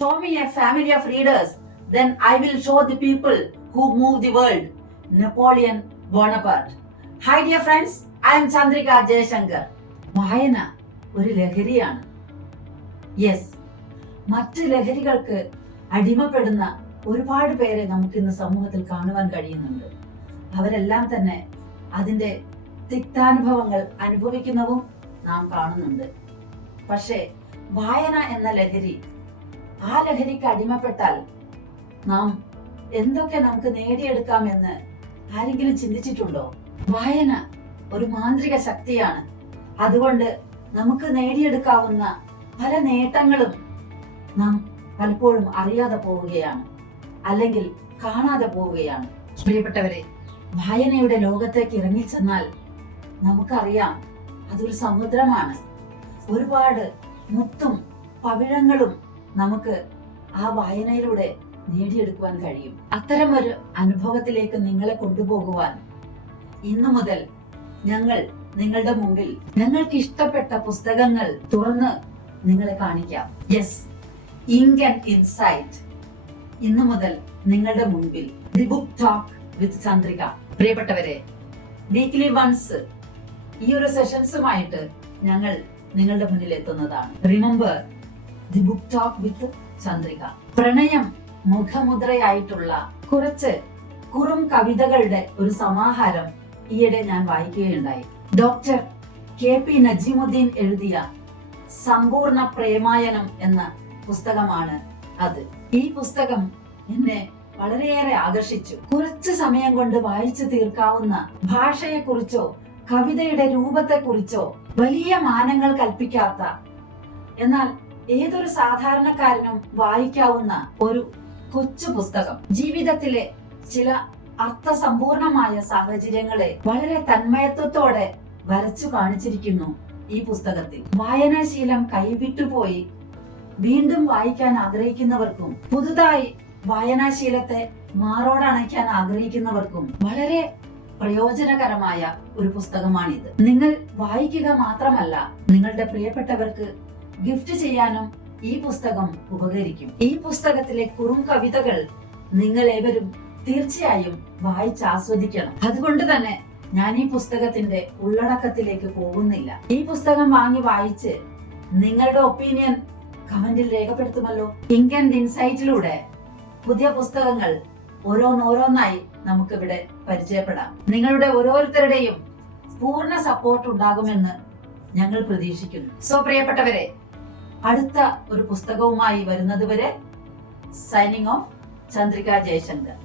Show me a family of readers, then I will show the people who move the world. Napoleon Bonaparte. Hi dear friends, I am Chandrika Jayashankar. വായന ഒരു ലഹരിയാണ്. Yes, മറ്റ് ലഹരികൾക്ക് അടിമപ്പെടുന്ന ഒരുപാട് പേരെ നമുക്ക് ഇന്ന് സമൂഹത്തിൽ കാണുവാൻ കഴിയുന്നുണ്ട്. അവരെല്ലാം തന്നെ അതിന്റെ തിക്താനുഭവങ്ങൾ അനുഭവിക്കുന്നതും നാം കാണുന്നുണ്ട്. പക്ഷേ വായന എന്ന ലഹരി, ആ ലഹരിക്ക് അടിമപ്പെട്ടാൽ നാം എന്തൊക്കെ നമുക്ക് നേടിയെടുക്കാമെന്ന് ആരെങ്കിലും ചിന്തിച്ചിട്ടുണ്ടോ? വായന ഒരു മാന്ത്രിക ശക്തിയാണ്. അതുകൊണ്ട് നമുക്ക് നേടിയെടുക്കാവുന്ന പല നേട്ടങ്ങളും നാം പലപ്പോഴും അറിയാതെ പോവുകയാണ്, അല്ലെങ്കിൽ കാണാതെ പോവുകയാണ്. പ്രിയപ്പെട്ടവരെ, വായനയുടെ ലോകത്തേക്ക് ഇറങ്ങിച്ചെന്നാൽ നമുക്കറിയാം, അതൊരു സമുദ്രമാണ്. ഒരുപാട് മുത്തും പവിഴങ്ങളും നമുക്ക് ആ വായനയിലൂടെ നേടിയെടുക്കുവാൻ കഴിയും. അത്തരമൊരു അനുഭവത്തിലേക്ക് നിങ്ങളെ കൊണ്ടുപോകുവാൻ ഇന്നു മുതൽ ഞങ്ങൾ നിങ്ങളുടെ മുമ്പിൽ ഞങ്ങൾക്ക് ഇഷ്ടപ്പെട്ട പുസ്തകങ്ങൾ തുറന്ന് നിങ്ങളെ കാണിക്കാം. യെസ്, ഇങ്ക് ആൻഡ് ഇൻസൈറ്റ് ഇന്നു മുതൽ നിങ്ങളുടെ മുൻപിൽ. The book talk with Chandrika. പ്രിയപ്പെട്ടവരെ, വീക്ക്ലി വൺസ് ഈ ഒരു സെഷൻസുമായിട്ട് ഞങ്ങൾ നിങ്ങളുടെ മുന്നിൽ എത്തുന്നതാണ്. Remember the book talk with Chandrika. പ്രണയം മുഖമുദ്രയായിട്ടുള്ള കുറച്ച് കുറും കവിതകളുടെ ഒരു സമാഹാരം ഈയിടെ ഞാൻ വായിക്കുകയുണ്ടായി. ഡോക്ടർ KP നജീമുദ്ദീൻ എഴുതിയ സമ്പൂർണ്ണ പ്രേമായനം എന്ന പുസ്തകമാണ് അത്. ഈ പുസ്തകം എന്നെ വളരെയേറെ ആകർഷിച്ചു. കുറച്ച് സമയം കൊണ്ട് വായിച്ചു തീർക്കാവുന്ന, ഭാഷയെക്കുറിച്ചോ കവിതയുടെ രൂപത്തെക്കുറിച്ചോ വലിയ മാനങ്ങൾ കൽപ്പിക്കാത്ത, എന്നാൽ ഏതൊരു സാധാരണക്കാരനും വായിക്കാവുന്ന ഒരു കൊച്ചു പുസ്തകം. ജീവിതത്തിലെ ചില അർത്ഥസമ്പൂർണമായ സാഹചര്യങ്ങളെ വളരെ തന്മയത്വത്തോടെ വരച്ചു കാണിച്ചിരിക്കുന്നു ഈ പുസ്തകത്തിൽ. വായനാശീലം കൈവിട്ടുപോയി വീണ്ടും വായിക്കാൻ ആഗ്രഹിക്കുന്നവർക്കും പുതുതായി വായനാശീലത്തെ മാറോടണയ്ക്കാൻ ആഗ്രഹിക്കുന്നവർക്കും വളരെ പ്രയോജനകരമായ ഒരു പുസ്തകമാണിത്. നിങ്ങൾ വായിക്കുക മാത്രമല്ല, നിങ്ങളുടെ പ്രിയപ്പെട്ടവർക്ക് ഗിഫ്റ്റ് ചെയ്യാനും ഈ പുസ്തകം ഉപകരിക്കും. ഈ പുസ്തകത്തിലെ കുറും കവിതകൾ നിങ്ങൾ ഏവരും തീർച്ചയായും വായിച്ചാസ്വദിക്കണം. അതുകൊണ്ട് തന്നെ ഞാൻ ഈ പുസ്തകത്തിന്റെ ഉള്ളടക്കത്തിലേക്ക് പോകുന്നില്ല. ഈ പുസ്തകം വാങ്ങി വായിച്ച് നിങ്ങളുടെ ഒപ്പീനിയൻ കമന്റിൽ രേഖപ്പെടുത്തുമല്ലോ. ഇങ്ക് ആൻഡ് ഇൻസൈറ്റിലൂടെ പുതിയ പുസ്തകങ്ങൾ ഓരോന്നോരോന്നായി നമുക്കിവിടെ പരിചയപ്പെടാം. നിങ്ങളുടെ ഓരോരുത്തരുടെയും പൂർണ്ണ സപ്പോർട്ട് ഉണ്ടാകുമെന്ന് ഞങ്ങൾ പ്രതീക്ഷിക്കുന്നു. സോ പ്രിയപ്പെട്ടവരെ, അടുത്ത ഒരു പുസ്തകവുമായി വരുന്നതുവരെ സൈനിങ് ഓഫ്, ചന്ദ്രിക ജയശങ്കർ.